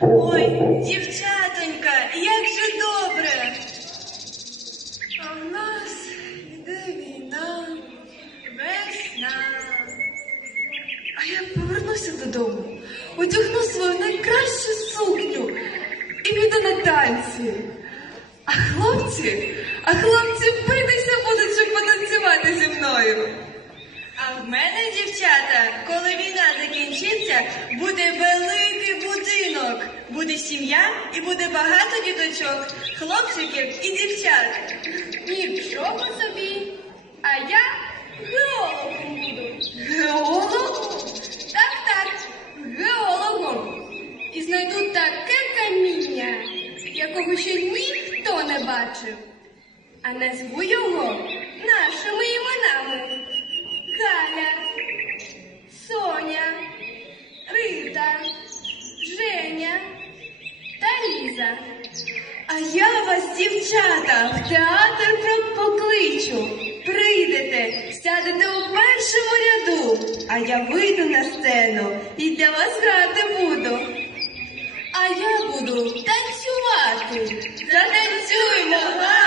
Ой, дівчатонька, як же добре. А в нас іде війна, весна. А я повернуся додому, одягну свою найкращу сукню і піду на танці. А хлопці, а хлопці потанцювати. А в мене, дівчата, коли війна закінчиться, буде великий будинок. Буде сім'я і буде багато діточок, хлопчиків і дівчат. Нічого собі. А я геологом буду. Геолог? Так, так, геологом. І знайду таке каміння, якого ще ніхто не бачив. А назву його нашими іменами. Галя, Соня, Рита, Женя та Ліза. А я вас, дівчата, в театр покличу. Прийдете, сядете у першому ряду, а я вийду на сцену і для вас грати буду. А я буду танцювати. Затанцюймо, галочко.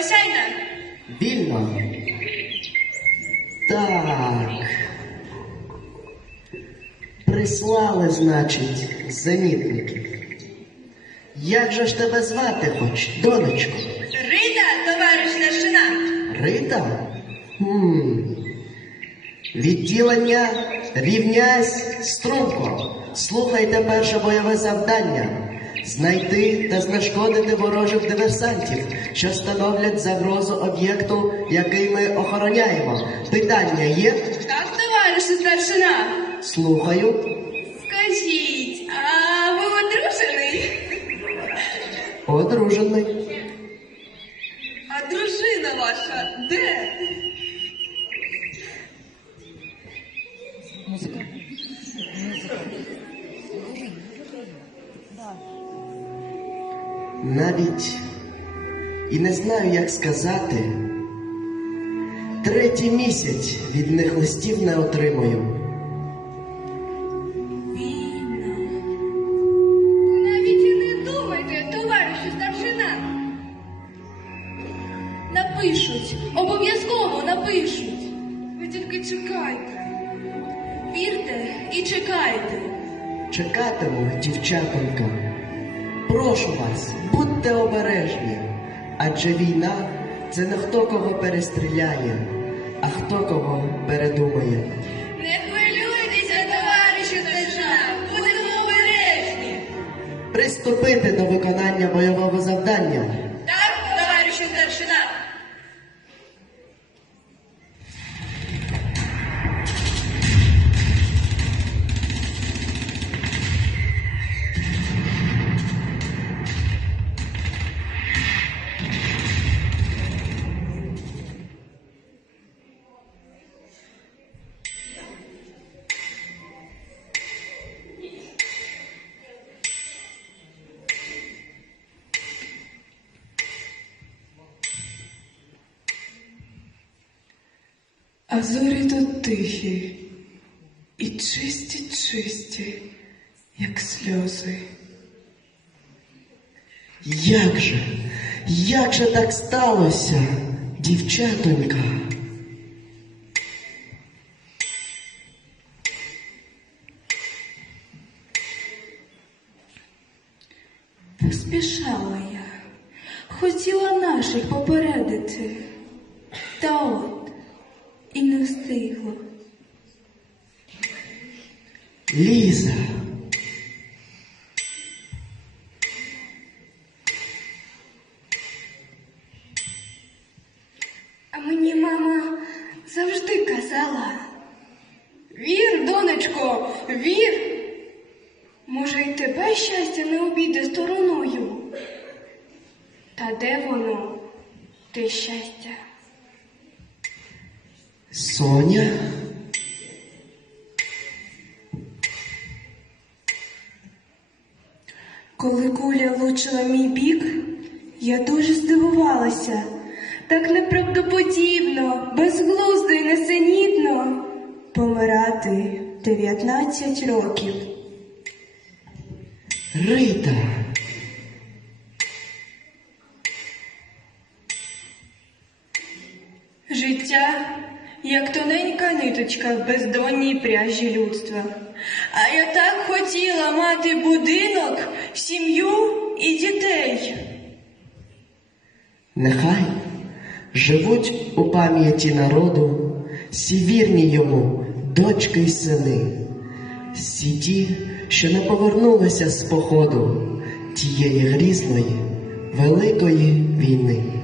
Осяйна. Вільно. Так. Прислали, значить, зенітників. Як же ж тебе звати хоч, донечко? Рита, товариш старшина. Рита? Хм. Відділення рівнясь струнко. Слухайте перше бойове завдання. Знайти та знешкодити ворожих диверсантів, що становлять загрозу об'єкту, який ми охороняємо. Питання є? Так, товаришу старшина. Слухаю. Скажіть, а ви одружений? Одружений. А дружина ваша де? Навіть і не знаю, як сказати. Третій місяць від них листів не отримую. Навіть і не думайте, товаришу старшина. Напишуть, обов'язково напишуть. Ви тільки чекайте. Вірте і чекайте. Чекатиму, дівчатонька. Прошу вас, будьте обережні, адже війна це не хто кого перестріляє, а хто кого передумає. Не хвилюйтеся, товаришу старшина. Будемо обережні. Приступити до виконання бойового завдання. А зорі тут тихі і чисті, чисті, як сльози. Як же, як же так сталося, дівчатонька? Поспішала я, хотіла наших попередити, та от і не встигла. Ліза. А мені мама завжди казала. Вір, донечко, вір. Може, й тебе щастя не обійде стороною. Та де воно, те щастя? Соня? Коли куля влучила мій бік, я дуже здивувалася. Так неправдоподібно, безглуздо і несенітно помирати 19 років. Рита. Життя, як тоненька ниточка в бездонній пряжі людства. А я так хотіла мати будинок, сім'ю і дітей. Нехай живуть у пам'яті народу всі вірні йому дочки й сини, всі ті, що не повернулися з походу тієї грізної великої війни.